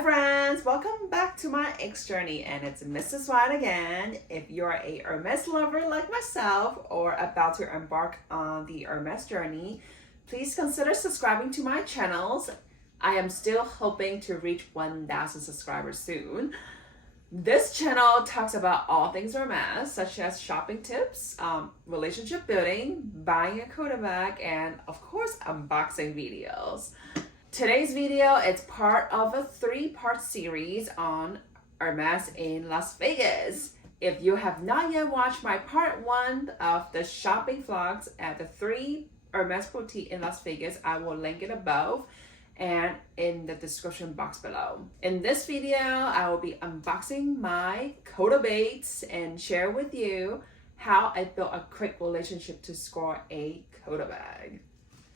Hi friends, welcome back to my X journey, and it's Mrs. White again. If you're a Hermes lover like myself or about to embark on the Hermes journey, please consider subscribing to my channels. I am still hoping to reach 1,000 subscribers soon. This channel talks about all things Hermes, such as shopping tips, relationship building, buying a Quota bag, and of course, unboxing videos. Today's video is part of a 3-part series on Hermes in Las Vegas. If you have not yet watched my part 1 of the shopping vlogs at the 3 Hermes boutique in Las Vegas, I will link it above and in the description box below. In this video, I will be unboxing my Quota bags and share with you how I built a quick relationship to score a Quota bag.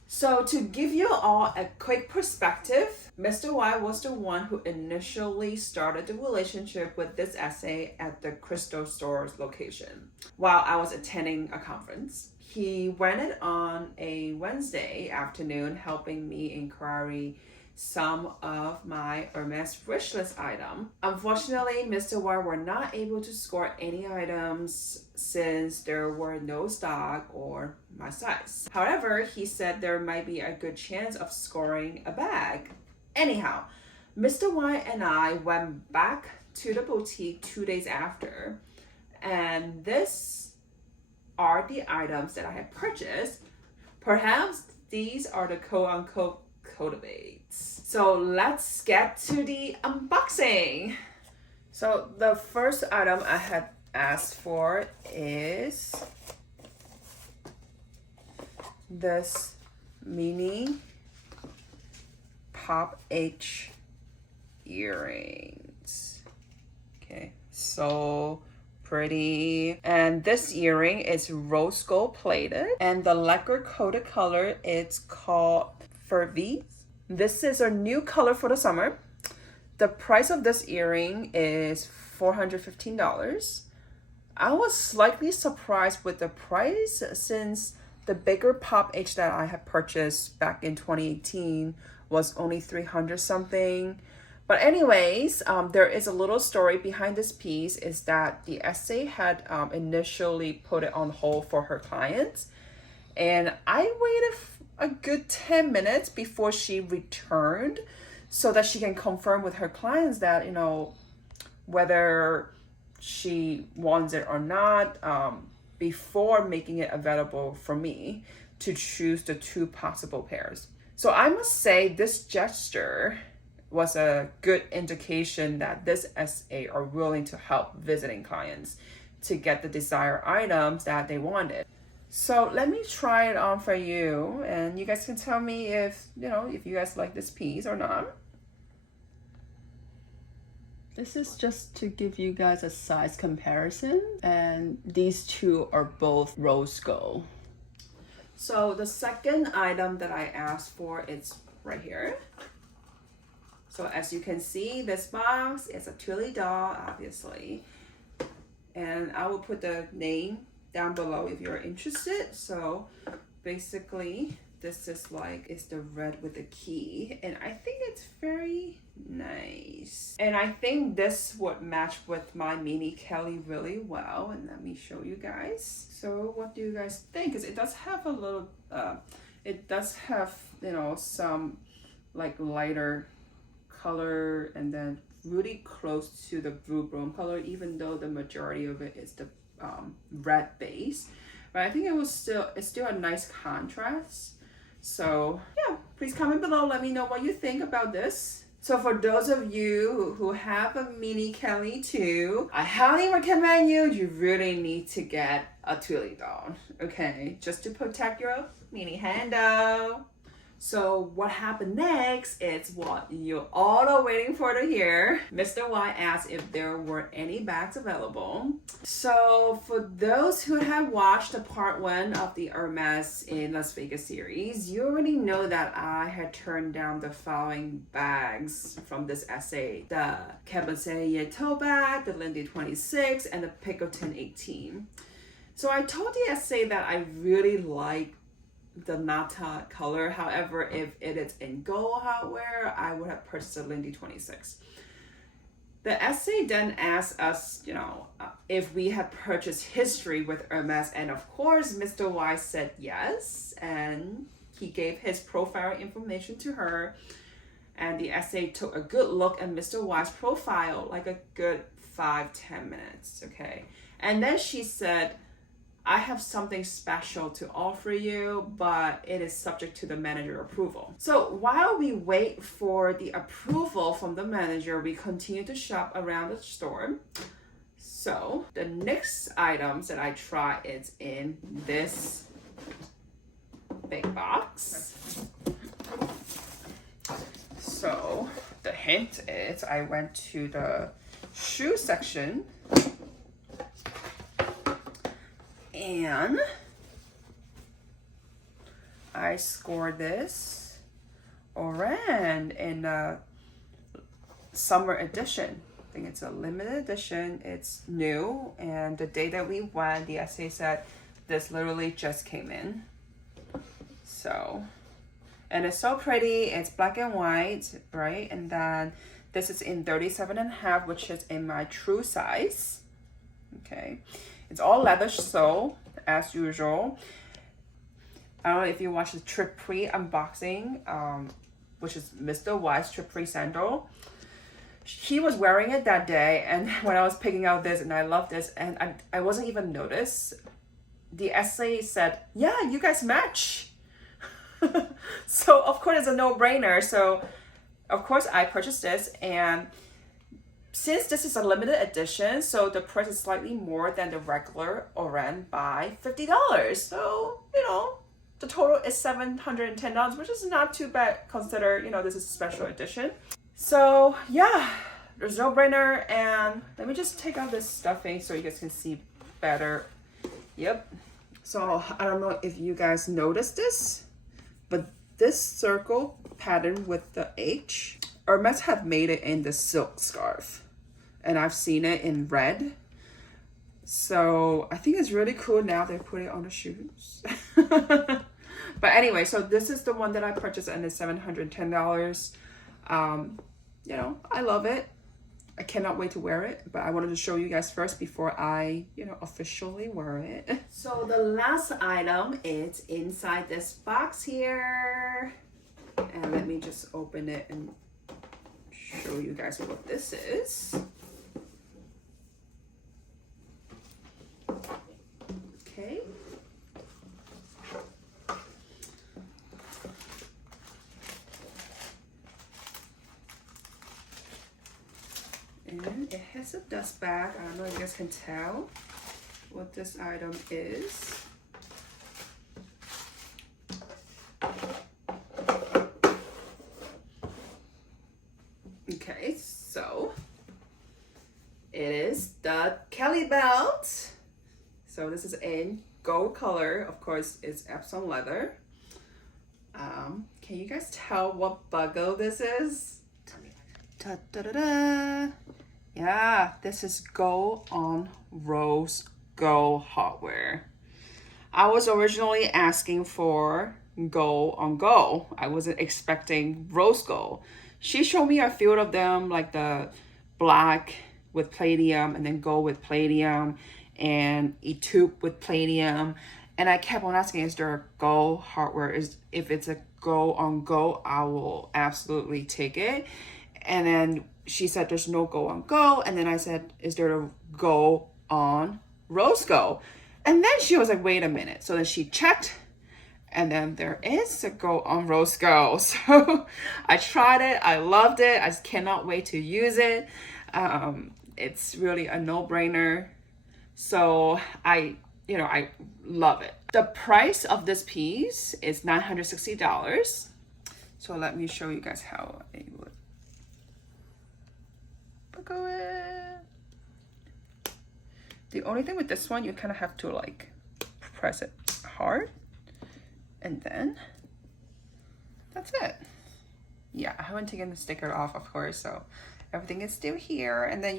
So to give you all a quick perspective, Mr. Y was the one who initially started the relationship with this essay at the Crystal Store's location while I was attending a conference. He rented on a Wednesday afternoon, helping me inquiry some of my Hermes wish list item. Unfortunately, Mr. Y were not able to score any items since there were no stock or my size. However, he said there might be a good chance of scoring a bag. Anyhow, Mr. Y and I went back to the boutique 2 days after, and these are the items that I had purchased. Perhaps these are the quote-unquote Quota bags. So let's get to the unboxing. So the first item I had asked for is this mini Pop H earrings. Okay, so pretty. And this earring is rose gold plated, and the lacquer coated color is called Fervie. This is a new color for the summer. The price of this earring is $415. I was slightly surprised with the price since the bigger Pop H that I had purchased back in 2018 was only $300 something. But anyways, there is a little story behind this piece, is that the essay had initially put it on hold for her clients, and I waited a good 10 minutes before she returned so that she can confirm with her clients that, you know, whether she wants it or not, before making it available for me to choose the 2 possible pairs. So I must say this gesture was a good indication that this SA are willing to help visiting clients to get the desired items that they wanted. So let me try it on for you, and you guys can tell me if you guys like this piece or not. This is just to give you guys a size comparison, and these 2 are both rose gold. So the second item that I asked for is right here. So as you can see, this box is a Twilly doll, obviously. And I will put the name down below if you're interested. So basically, this is it's the red with the key. And I think it's very nice. And I think this would match with my mini Kelly really well. And let me show you guys. So what do you guys think? Because it does have a little, it does have, some lighter color, and then really close to the blue broom color, even though the majority of it is the red base. But I think it's still a nice contrast. So yeah, please comment below, let me know what you think about this. So for those of you who have a mini Kelly too, I highly recommend you really need to get a Twilly doll, okay? Just to protect your mini handle. So what happened next is what you all are waiting for to hear. Mr. Y asked if there were any bags available. So for those who have watched the part 1 of the Hermes in Las Vegas series, you already know that I had turned down the following bags from this essay: the Cabasset tote bag, the Lindy 26, and the PICOTIN 18. So I told the essay that I really like the Nata color. However, if it is in gold hardware, I would have purchased a Lindy 26. The essay then asked us, if we had purchased history with Hermes, and of course, Mr. Y said yes, and he gave his profile information to her, and the essay took a good look at Mr. Y's profile, like a good 5-10 minutes, okay? And then she said, I have something special to offer you, but it is subject to the manager approval. So while we wait for the approval from the manager, we continue to shop around the store. So the next items that I try is in this big box. So the hint is I went to the shoe section and I scored this Oran in the summer edition. I think it's a limited edition. It's new, and the day that we went, the essay said this literally just came in. So, and it's so pretty. It's black and white, right? And then this is in 37.5, which is in my true size. Okay. It's all leather sole, as usual. I don't know if you watched the Tripri unboxing, which is Mr. Y's Tripri sandal. He was wearing it that day, and when I was picking out this, and I love this, and I wasn't even noticed. The essay said, yeah, you guys match. So, of course, it's a no-brainer. So, of course, I purchased this, and since this is a limited edition, so the price is slightly more than the regular Oran by $50. So, the total is $710, which is not too bad consider, this is a special edition. So, yeah, there's no brainer. And let me just take out this stuffing so you guys can see better. Yep. So, I don't know if you guys noticed this, but this circle pattern with the H, Hermes have made it in the silk scarf. And I've seen it in red. So I think it's really cool now they put it on the shoes. But anyway, so this is the one that I purchased and it's $710. I love it. I cannot wait to wear it, but I wanted to show you guys first before I, officially wear it. So the last item is inside this box here. And let me just open it and show you guys what this is. Okay. And it has a dust bag. I don't know if you guys can tell what this item is. Okay, so it is the Kelly belt. So this is in gold color. Of course, it's Epsom leather. Can you guys tell what buckle this is? Da, da, da, da. Yeah, this is gold on rose gold hardware. I was originally asking for gold on gold. I wasn't expecting rose gold. She showed me a few of them, like the black with palladium and then gold with palladium and a tube with palladium. And I kept on asking, is there a gold hardware? If it's a gold on gold, I will absolutely take it. And then she said there's no gold on gold. And then I said, is there a gold on rose gold? And then she was like, wait a minute. So then she checked. And then there is a gold on rose gold. So I tried it. I loved it. I just cannot wait to use it. It's really a no-brainer. So I love it. The price of this piece is $960. So let me show you guys how it would go in. The only thing with this one, you kind of have to like press it hard. And then that's it. Yeah, I haven't taken the sticker off, of course, so everything is still here. And then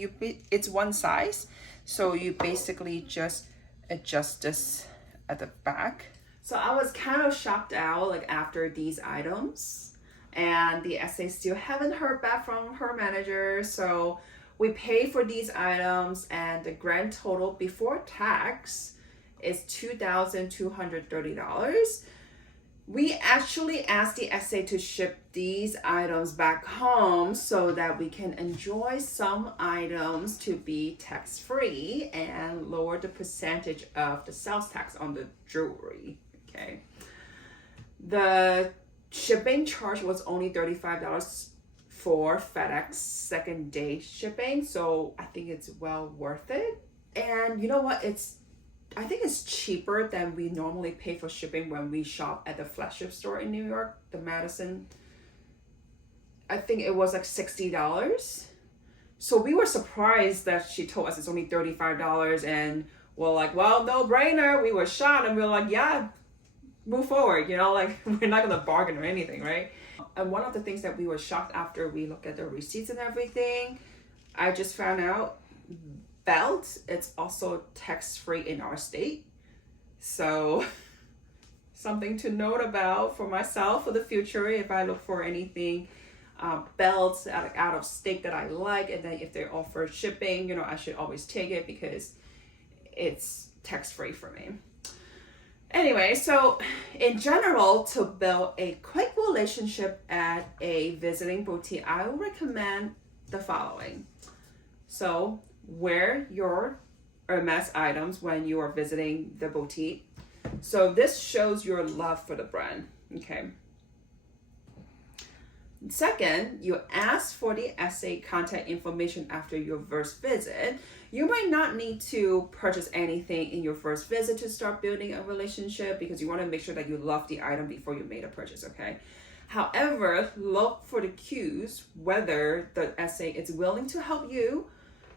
it's one size, so you basically just adjust this at the back. So I was kind of shocked out like after these items, and the SA still haven't heard back from her manager. So we paid for these items, and the grand total before tax is $2,230. We actually asked the SA to ship these items back home so that we can enjoy some items to be tax-free and lower the percentage of the sales tax on the jewelry. Okay. The shipping charge was only $35 for FedEx second day shipping, so I think it's well worth it. And you know what? I think it's cheaper than we normally pay for shipping when we shop at the flagship store in New York, the Madison. I think it was like $60. So we were surprised that she told us it's only $35, and we're like, well, no brainer. We were shocked, and we were like, yeah, move forward, you know, like we're not gonna bargain or anything, right? And one of the things that we were shocked after we looked at the receipts and everything, I just found out belt, it's also tax-free in our state. So something to note about for myself for the future if I look for anything belts out of state that I like, and then if they offer shipping, you know, I should always take it because it's tax-free for me. Anyway, so in general, to build a quick relationship at a visiting boutique, I would recommend the following. So wear your Hermès items when you are visiting the boutique. So this shows your love for the brand, okay? Second, you ask for the SA contact information after your first visit. You might not need to purchase anything in your first visit to start building a relationship because you want to make sure that you love the item before you made a purchase, okay? However, look for the cues whether the SA is willing to help you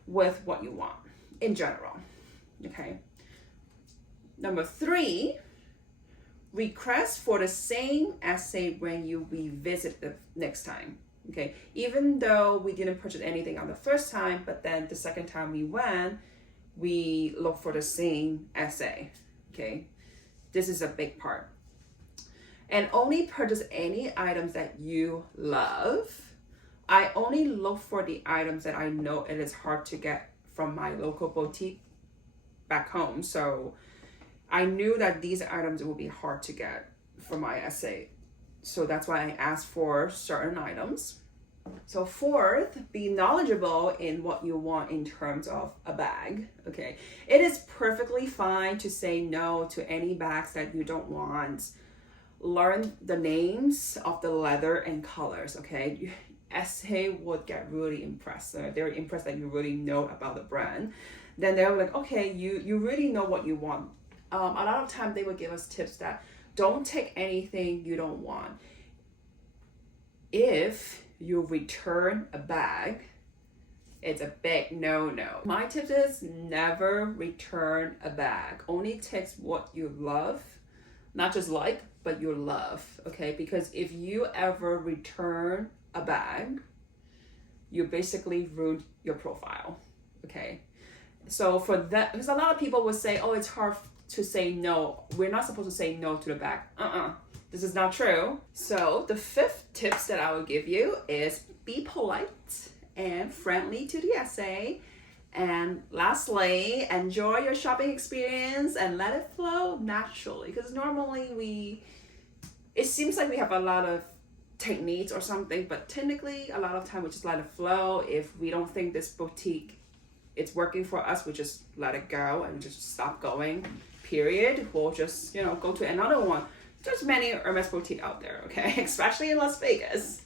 with what you want in general, okay? Number 3, request for the same SA when you revisit the next time, okay? Even though we didn't purchase anything on the first time, but then the second time we went, we look for the same SA, okay? This is a big part. And only purchase any items that you love. I only look for the items that I know it is hard to get from my local boutique back home. So I knew that these items will be hard to get from my SA. So that's why I asked for certain items. So 4th, be knowledgeable in what you want in terms of a bag, okay? It is perfectly fine to say no to any bags that you don't want. Learn the names of the leather and colors, okay? SA would get really impressed. They're impressed that you really know about the brand. Then they're like, okay, you really know what you want. A lot of time they would give us tips that don't take anything you don't want. If you return a bag, it's a big no-no. My tip is never return a bag. Only take what you love, not just like, but you love, okay? Because if you ever return a bag, you basically ruined your profile, okay? So for that, because a lot of people would say, oh, it's hard to say no. We're not supposed to say no to the bag. This is not true. So the 5th tips that I will give you is be polite and friendly to the SA. And lastly, enjoy your shopping experience and let it flow naturally. Because normally it seems like we have a lot of techniques or something, but technically a lot of time we just let it flow. If we don't think this boutique it's working for us, we just let it go and just stop going, period. We'll just, you know, go to another one. There's many Hermes boutique out there, okay? Especially in Las Vegas.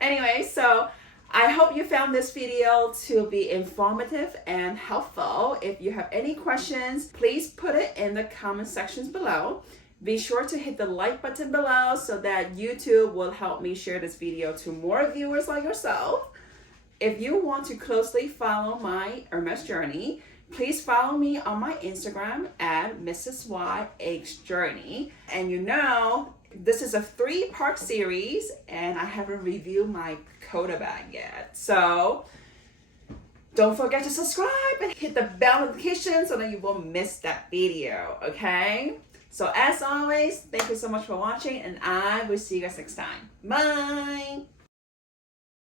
Anyway, so I hope you found this video to be informative and helpful. If you have any questions, please put it in the comment sections below. Be sure to hit the like button below so that YouTube will help me share this video to more viewers like yourself. If you want to closely follow my Hermes journey, please follow me on my Instagram at Mrs. Y X Journey. And you know, this is a 3-part series and I haven't reviewed my Quota bag yet. So don't forget to subscribe and hit the bell notification so that you won't miss that video, okay? So as always, thank you so much for watching, and I will see you guys next time. Bye!